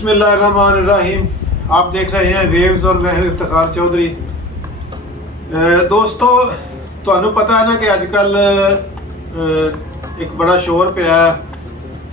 बिस्मिल्लाहिर्रहमानिर्रहीम। आप देख रहे हैं वेव्स और मैं हूं इफ्तिखार चौधरी। दोस्तों ਤੁਹਾਨੂੰ पता है ना कि अजकल एक बड़ा शोर पिया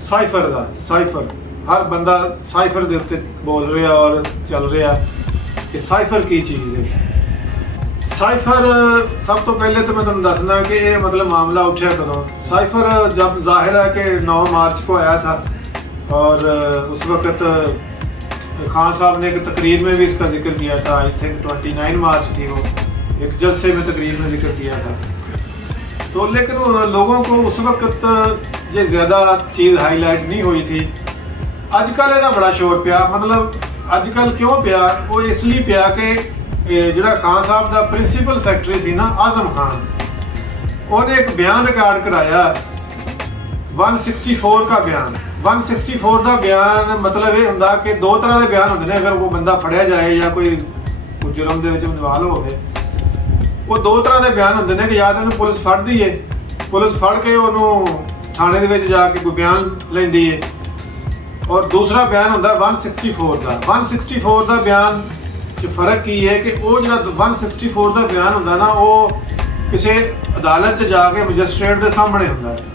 साइफर का। साइफर हर बंदा साइफर के उत्ते बोल रहा और चल रहा कि साइफर की चीज़ है। साइफर सब तो पहले तो मैं तुम दसना कि ये मतलब मामला उठा कदों। साइफर जब जाहिर है कि 9 मार्च को आया था और उस वक़्त खान साहब ने एक तकरीर में भी इसका जिक्र किया था। आई थिंक 29 मार्च थी वो, एक जलसे में तकरीर में जिक्र किया था। तो लेकिन लोगों को उस वक़्त ये ज़्यादा चीज़ हाईलाइट नहीं हुई थी। अजकल ਇਹਦਾ बड़ा शोर पिया। मतलब अजकल क्यों पिया? वो इसलिए पिया कि ਜਿਹੜਾ खान साहब का प्रिंसीपल सैकटरी सी ना आजम खान, उन्हें एक बयान रिकॉर्ड कराया 164 का बयान। 164 का बयान मतलब ये होंदा कि दो तरह के बयान होंदे ने। अगर वो बंदा फड़िया जाए या कोई जुर्म दे विच इन्वॉल्व होवे, वो दो तरह के बयान होंदे ने कि या तो पुलिस फड़दी है, पुलिस फड़ के उन्होंने थाने दे विच जाके कोई बयान लैंदी है, और दूसरा बयान होंदा 164 का। 164 का बयान च फर्क की है कि वो जो 164 का बयान होंदा ना, वो किसी अदालत च जाके मजिस्ट्रेट के सामने होंदा है,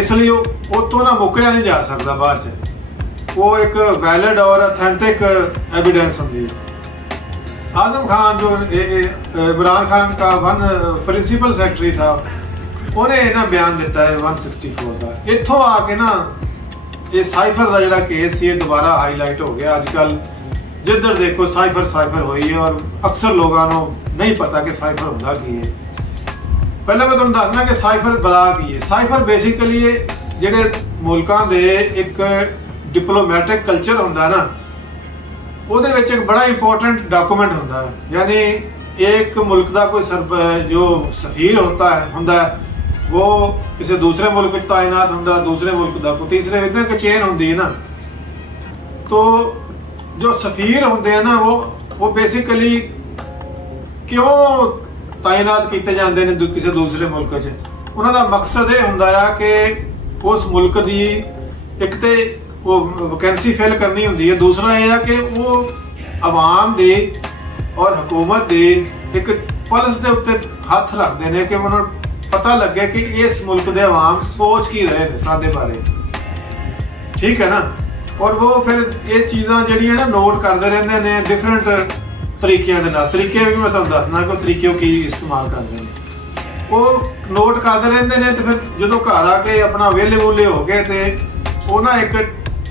इसलिए उतों ना मुकरिया नहीं जा सकता। बाद च वो एक वैलिड और ऑथेंटिक एविडेंस होंदी है। आजम खान जो इमरान खान का प्रिंसिपल सेक्रेटरी था, उन्हें ना बयान दिता है 164 का। इत्थों आके ना ये साइफर का जो केस ये दोबारा हाईलाइट हो गया। अजकल जिधर देखो साइफर साइफर हुई है और अक्सर लोगों को नहीं पता कि साइफर होंदा की है। पहले मैं तुहानू दसना कि साइफर बला की है। साइफर बेसिकली जिहड़े मुल्कां दे एक डिप्लोमैटिक कल्चर होंदा ना, ਉਹਦੇ ਵਿੱਚ एक बड़ा इंपॉर्टेंट डॉक्यूमेंट होता है। यानी एक मुल्क का कोई जो सफीर होता है वो किसी दूसरे मुल्क में तैनात होंदा, दूसरे मुल्क का कोई तीसरे इधर एक चेन होंदी है ना। तो जो सफीर होंदे हैं ना, वो बेसिकली क्यों तैनात किए जाते हैं किसी दूसरे मुल्क च? उन्हां दा मकसद ये होंदा है कि उस मुल्क की एक तो वो वैकेंसी फिल करनी होंदी है, दूसरा यह है कि वो आवाम दे और हुकूमत दे एक पल्स के उत्ते हथ रखते हैं कि उन्होंने पता लगे कि इस मुल्क के आवाम सोच की रहे हैं साडे बारे। ठीक है ना? और वो फिर ये चीज़ां जिहड़ियां ना नोट करते रहते हैं डिफरेंट तरीकों के नाल। तरीके भी मैं तुहानू दसना कि तरीके की इस्तेमाल करते हैं। वो नोट करते रहते हैं, तो फिर जो घर आके अपना वेले वूले हो गए तो वो ना एक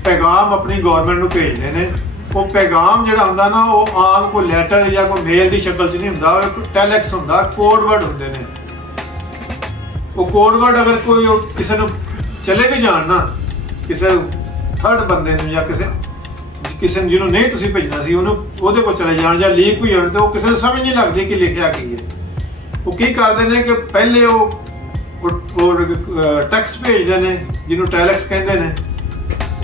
पैगाम अपनी गौरमेंट को भेजते हैं। वो पैगाम जो होंदा ना, वो आम कोई लैटर या कोई मेल की शक्ल च नहीं होंदा, एक टैलेक्स होंदा, कोड वर्ड होंदे ने। वो कोड वर्ड अगर कोई किसी को चले भी जान ना, किसी थर्ड बंदे या किसी जिन्होंने नहीं तुसीं भेजना सी उन्होंने कोल चले जान या लीक भी हो, तो वो किसी को समझ नहीं लगती कि लिखिया की है। वो की करते हैं कि पहले वो टैक्सट भेजते हैं जिन्होंने टैलेक्स कहते हैं,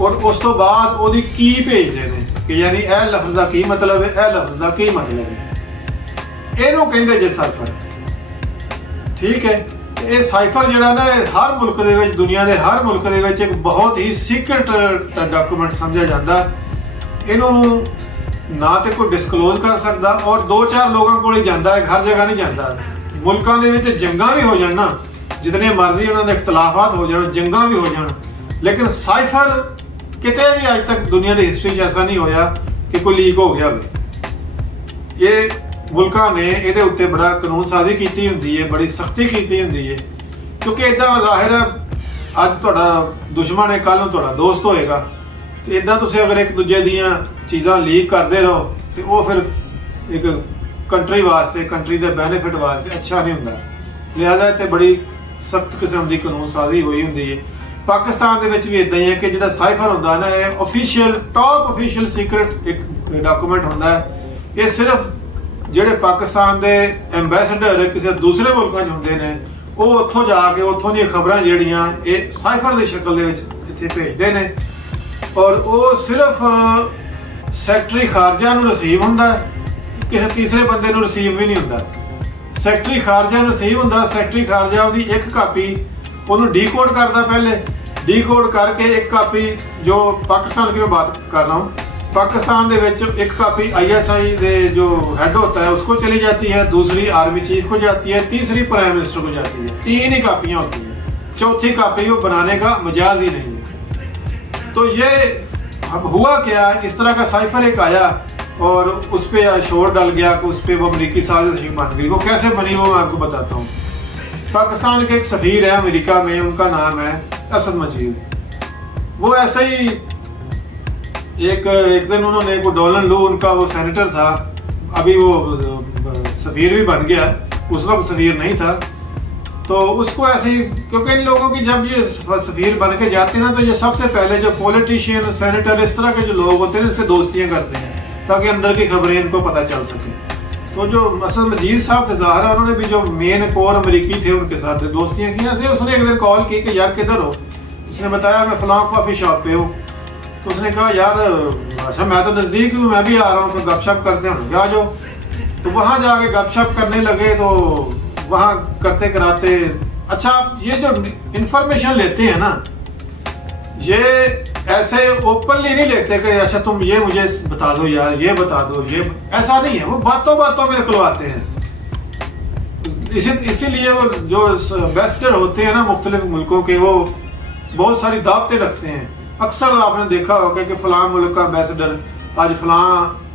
और उस तो बाद वो की भेजते हैं कि यानी यह लफ्ज़ का की मतलब है, यह लफ्ज़ का की मतलब है। इनू कहते जे साइफर। ठीक है? ये साइफर जिहड़ा ना हर मुल्क दे विच, दुनिया के हर मुल्क दे विच एक बहुत ही सीक्रेट डॉक्यूमेंट समझा जाता। इनू ना तो कोई डिस्कलोज कर सकता, और 2-4 लोगों को ही जाता है, हर जगह नहीं जाता। मुल्कों के विच जंगां भी हो जान ना, जितने मर्जी उन्होंने इख्तलाफात हो जान, जंगां भी हो जान, लेकिन साइफर किते भी अज तक दुनिया की हिस्ट्री ऐसा नहीं होया कि कोई लीक हो गया हो। ये मुल्कों ने ये उत्ते बड़ा कानून साजी की होंदी है, बड़ी सख्ती की होंदी है, क्योंकि इदा जाहिर है अज तुहाडा दुश्मन है, कल तुहाडा दोस्त होएगा। तो इदा तुसीं अगर एक दूजे दियां चीज़ां लीक करते रहो तो वो फिर एक कंट्री वास्ते, कंट्री के बैनीफिट वास्ते अच्छा नहीं होंदा। लिहाजा इत्थे बड़ी सख्त किस्म की कानून साजी हुई होंदी है। पाकिस्तान दे विच भी इदां ही है कि जिहड़ा साइफर होंदा ना, ये ऑफिशियल टॉप ऑफिशियल सीक्रेट एक डॉक्यूमेंट होंदा है। ये सिर्फ जिहड़े पाकिस्तान के एंबेसडर किसी दूसरे मुल्कों च होंदे ने, वो उत्थों जाके उत्थों दी खबरां जिहड़ियां ये साइफर की शक्ल दे विच इत्थे भेजदे ने, और वो सिर्फ सैकटरी खारजा नूं रिसीव हुंदा, किसी तीसरे बंदे नूं रिसीव भी नहीं हुंदा। सैकटरी खारजा नूं रिसीव हुंदा, सैकटरी खारजा उसदी एक कापी उन्होंने डी कोड करता, पहले डीकोड करके एक कापी जो पाकिस्तान की मैं बात कर रहा हूँ, पाकिस्तान दे विच एक कापी ISI दे जो हेड होता है उसको चली जाती है, दूसरी आर्मी चीफ को जाती है, तीसरी प्राइम मिनिस्टर को जाती है। 3 ही कापियाँ होती हैं, चौथी कापी को बनाने का मजाज ही नहीं है। तो ये अब हुआ क्या, इस तरह का साइफर एक आया और उस पर शोर डल गया, उस पर वो अमरीकी साजिश बन गई। वो कैसे बनी वो मैं आपको बताता हूँ। पाकिस्तान के एक सफीर है अमेरिका में, उनका नाम है असद मजीद। वो ऐसे ही एक दिन उन्होंने को डोनाल्ड लू, उनका वो सेनेटर था, अभी वो सफीर भी बन गया, उस वक्त सफीर नहीं था। तो उसको ऐसे ही, क्योंकि इन लोगों की जब ये सफीर बन के जाते हैं ना, तो ये सबसे पहले जो पॉलिटिशियन, सेनेटर, इस तरह के जो लोग होते हैं इनसे दोस्तियां करते हैं ताकि अंदर की खबरें इनको पता चल सके। तो जो असद मजीद साहब थे ज़ाहिर, उन्होंने भी जो मेन कोर अमरीकी थे उनके साथ दोस्तियां की। ऐसे उसने एक दिन कॉल की कि यार किधर हो? उसने बताया मैं फलां कॉफ़ी शॉप पे हूँ। तो उसने कहा यार अच्छा मैं तो नज़दीक हूँ, मैं भी आ रहा हूँ, तो गपशप करते हैं, आ जाओ। तो वहाँ जाके गपशप करने लगे। तो वहाँ करते कराते, अच्छा ये जो इंफॉर्मेशन लेते हैं ना, ये ऐसे ओपनली नहीं लेते कि अच्छा तुम ये मुझे बता दो यार, ये बता दो, ये ऐसा नहीं है। वो बातों बातों में निकलवाते हैं। इसीलिए वो जो एम्बेसडर होते हैं ना मुख्तलिफ मुल्कों के, वो बहुत सारी दावतें रखते हैं। अक्सर आपने देखा होगा कि फलां मुल्क का एम्बेसडर आज फलां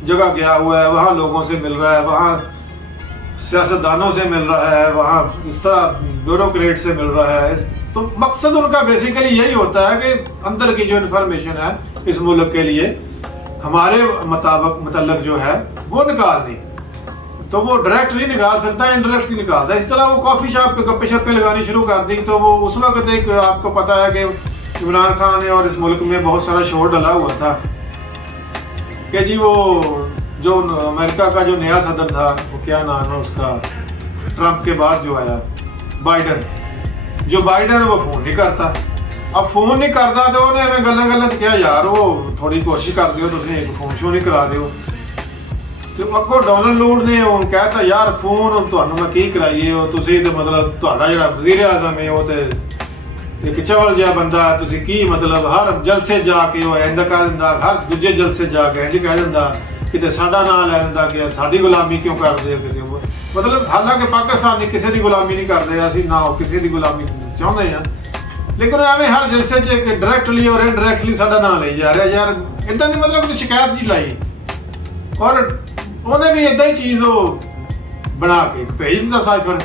जगह गया हुआ है, वहाँ लोगों से मिल रहा है, वहाँ सियासतदानों से मिल रहा है, वहाँ इस तरह ब्यूरोक्रेट से मिल रहा है। तो मकसद उनका बेसिकली यही होता है कि अंदर की जो इन्फॉर्मेशन है इस मुल्क के लिए हमारे मतलब जो है वो निकालनी। तो वो डायरेक्ट नहीं निकाल सकता, इनडायरेक्ट नहीं निकालता। इस तरह वो कॉफी शॉप पे गप्पे शप्पे लगानी शुरू कर दी। तो वो उस वक्त एक आपको पता है कि इमरान खान ने और इस मुल्क में बहुत सारा शोर डला हुआ था कि जी वो जो अमेरिका का जो नया सदर था, वो क्या नाम है उसका, ट्रंप के बाद जो आया बाइडन, जो बाइडन है वो फोन नहीं करता। अब फोन नहीं करता तो उन्हें हमें गलत गलत किया यार, वो थोड़ी कोशिश कर दियो, तो उसने एक फोन शो नहीं करा दियो। तो अगो डोनाल्ड लू ने कहता यार फोन ਤੁਹਾਨੂੰ मैं की कराइए हो, तुसी तो मतलब ਤੁਹਾਡਾ ਜਿਹੜਾ वजीर आजम है वो तो एक चवल जिहा बंदा, तुसी की मतलब हर जलसे जाके वो इंद कह दिंदा, हर दूजे जलसे जाके इंज कह दिंदा, किते साडा नाम लै दिंदा कि साडी गुलामी क्यों करदे हो। मतलब हालांकि पाकिस्तान किसी की गुलामी नहीं करते, असीं ना किसी की गुलामी चाहते हैं, लेकिन एवं हर जलसे च डायरैक्टली और इनडायरैक्टली साडा नाम लै जा रहा यार। इदा की मतलब शिकायत जी लाई और उन्हें भी इदा ही चीज बना के भेज दिता साइफर।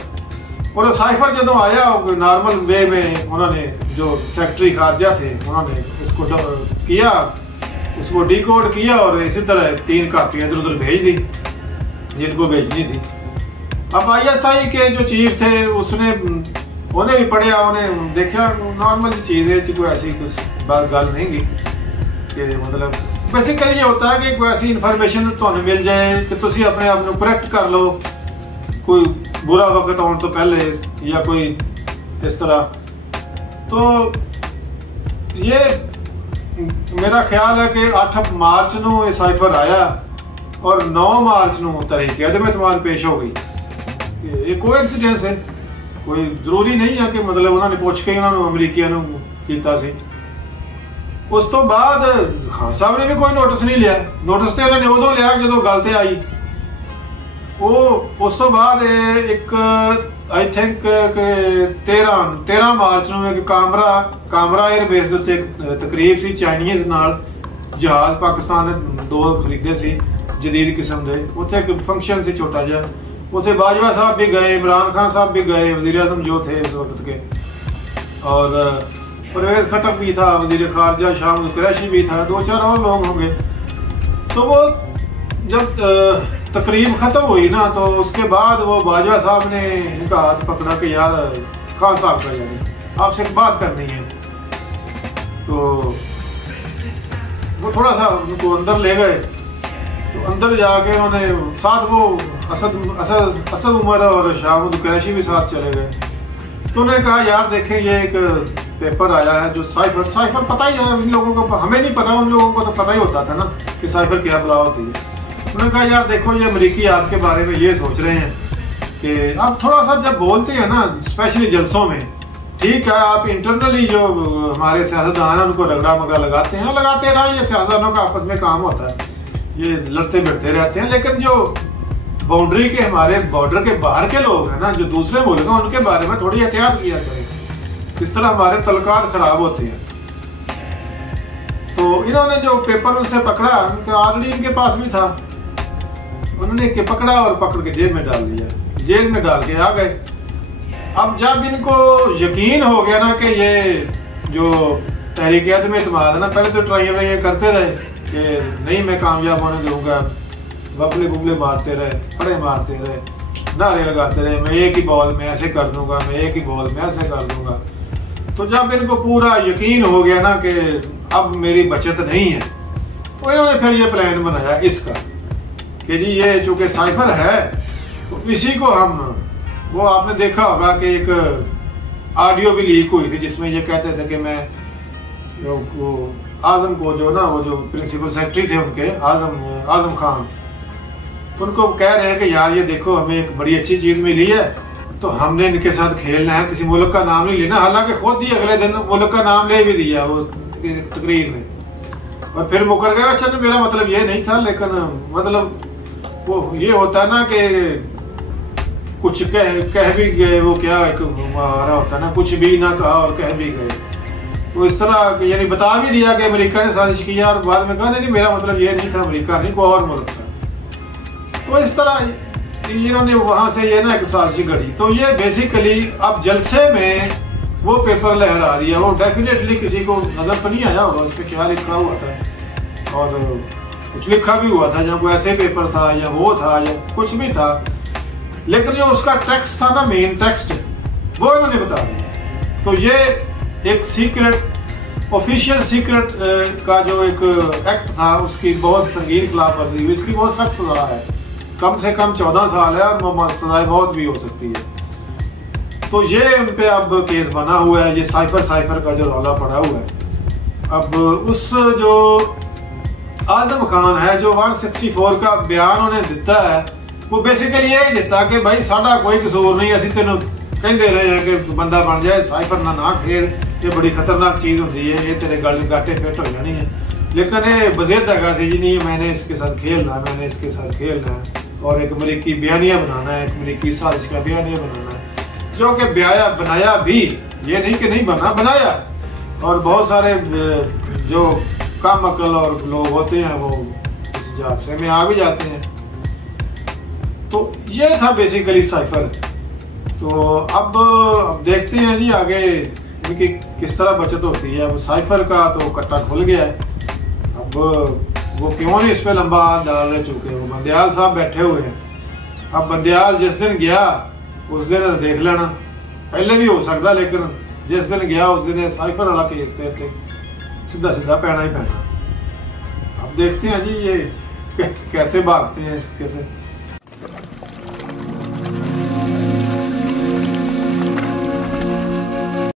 और साइफर जो आया नॉर्मल वे में उन्होंने जो सेक्रेटरी खारजा थे उन्होंने उसको किया, उसको डीकोड किया और इसी तरह 3 कापियाँ इधर उधर भेज दी जिनको भेजनी थी। अब ISI के जो चीफ थे उसने उन्हें भी पढ़िया, उन्हें देखा नॉर्मल चीज़ है, कोई ऐसी कुछ बात गल नहीं की कि मतलब बेसिकली ये होता है कि कोई ऐसी इन्फॉर्मेशन तुम्हें मिल जाए कि तुम अपने आप को करेक्ट कर लो कोई बुरा वक्त आने तो पहले या कोई इस तरह। तो ये मेरा ख्याल है कि 8 मार्च को ये साइफर आया और 9 मार्च को तहरीक अदम एतमाद पेश हो गई। ये कोइंसिडेंस है, कोई जरूरी नहीं है कि मतलब उन्होंने पुछ के उन्होंने अमरीकियों को किया सी। उस तो बाद खान साहब ने भी कोई नोटिस नहीं लिया, नोटिस तो उन्होंने उदों लिया जो गल ते आई। वो उस तो बाद एक आई थिंक 13 मार्च को एक कामरा एयरबेस के उत्ते तकरीब सी चाइनीज नाल जहाज पाकिस्तान ने 2 खरीदे सी जदीद किस्म के, उत्थे एक फंक्शन से छोटा जिहा, उसे बाजवा साहब भी गए, इमरान खान साहब भी गए, वजीर आजम जो थे उस वक्त के, और परवेज खट्टर भी था, वजीर खारजा शाह कुरैशी भी था, 2-4 और लोग होंगे। तो वो जब तकरीब ख़त्म हुई ना तो उसके बाद वो बाजवा साहब ने इनका हाथ पकड़ा कि यार खान साहब का जाए आपसे एक बात करनी है। तो वो थोड़ा सा उनको अंदर ले गए, तो अंदर जाके उन्होंने साथ वो असद उमर और शाह कुरैशी भी साथ चले गए। तो उन्होंने कहा यार देखें ये एक पेपर आया है जो साइफर पता ही है इन लोगों को, हमें नहीं पता, उन लोगों को तो पता ही होता था ना कि साइफर क्या बला होती है। उन्होंने कहा यार देखो ये अमरीकी आपके बारे में ये सोच रहे हैं कि आप थोड़ा सा जब बोलते हैं ना स्पेशली जलसों में ठीक है, आप इंटरनली जो हमारे सियासतदान हैं उनको रगड़ा मगड़ा लगाते हैं, लगाते रहे, ये सियासतदानों का आपस में काम होता है, ये लड़ते भिड़ते रहते हैं। लेकिन जो बाउंड्री के हमारे बॉर्डर के बाहर के लोग हैं ना, जो दूसरे मुल्क हैं, उनके बारे में थोड़ी एहतियात किया करें, इस तरह हमारे तल्लुकात खराब होते हैं। तो इन्होंने जो पेपर उनसे पकड़ा, ऑलरेडी इनके पास भी था, उन्होंने के पकड़ा और पकड़ के जेल में डाल दिया, जेल में डाल के आ गए। अब जब इनको यकीन हो गया ना कि ये जो तहरीक में इत्मीनान है ना, पहले तो ट्राई करते रहे कि नहीं मैं कामयाब होने दूंगा, बबले बुबले मारते रहे, पड़े मारते रहे, नारे लगाते रहे, मैं एक ही बॉल में ऐसे कर दूंगा, मैं एक ही बॉल में ऐसे कर दूंगा। तो जब इनको पूरा यकीन हो गया ना कि अब मेरी बचत नहीं है, तो इन्होंने फिर ये प्लान बनाया इसका कि जी ये चूंकि साइफर है तो इसी को हम, वो आपने देखा होगा कि एक ऑडियो भी लीक हुई थी जिसमें ये कहते थे कि मैं वो आजम को जो ना, वो जो प्रिंसिपल सेक्रेटरी थे उनके, आजम खान, उनको कह रहे हैं कि यार ये देखो हमें एक बड़ी अच्छी चीज मिली है, तो हमने इनके साथ खेलना है, किसी मुल्क का नाम नहीं लेना। हालांकि खुद ही अगले दिन मुल्क का नाम ले भी दिया वो तकरीर में, और फिर मुकर गया। अच्छा, मेरा मतलब ये नहीं था, लेकिन मतलब वो ये होता है ना कि कुछ कह भी गए, वो क्या एक मुहावरा होता है ना, कुछ भी ना कहा और कह भी गए। तो इस तरह यानी बता भी दिया कि अमेरिका ने साजिश की, और बाद में कहा नहीं मेरा मतलब ये नहीं था, अमेरिका नहीं, कोई और मुल्क था। तो इस तरह इन्होंने वहां से ये ना एक साजिश गढ़ी। तो ये बेसिकली अब जलसे में वो पेपर लहरा रही है, वो डेफिनेटली किसी को नजर तो नहीं आया होगा उस पर क्या लिखा हुआ था, और कुछ लिखा भी हुआ था, जहाँ कोई ऐसे पेपर था या वो था या कुछ भी था, लेकिन जो उसका टेक्स्ट था ना, मेन टेक्स्ट, वो इन्होंने बता दिया। तो ये एक सीक्रेट, ऑफिशियल सीक्रेट का जो एक एक्ट था, उसकी बहुत संगीन खिलाफ वर्जी हुई, इसकी बहुत सख्त सजा है, कम से कम 14 साल है, और सजाए मौत भी हो सकती है। तो ये उन पे अब केस बना हुआ है, ये साइफर का जो रौला पड़ा हुआ है। अब उस जो आजम खान है, जो 164 का बयान उन्हें दिता है, वो बेसिकली यही दिता कि भाई साडा कोई कसूर नहीं, असी तेन कहते रहे हैं कि बंदा बन जाए, साइफर ना खेड, ये बड़ी खतरनाक चीज़ होती है, ये तेरे गल गाटे फिट हो जानी है। लेकिन ये बज़िद है जी नहीं, मैंने इसके साथ खेलना है, मैंने इसके साथ खेलना है, और एक अमरीकी बयानिया बनाना है, एक अमरीकी साजिश का बयानिया बनाना है, जो कि बनाया भी, ये नहीं कि नहीं बनाया। और बहुत सारे जो कम अकल और लोग होते हैं वो इस हादसे में आ भी जाते हैं। तो ये था बेसिकली साइफर। तो अब देखते हैं जी आगे इनकी किस तरह बचत होती है। अब साइफर का तो कट्टा खुल गया है, अब वो क्यों नहीं इस पे लंबा हाथ डाल रहे, चुके वो बंदयाल साहब बैठे हुए हैं। अब बंदयाल जिस दिन गया उस दिन देख लेना, पहले भी हो सकता, लेकिन जिस दिन गया उस दिन साइफर वाला केस थे, सीधा सीधा पैना ही पैना। अब देखते हैं जी ये कैसे भागते हैं इसके से।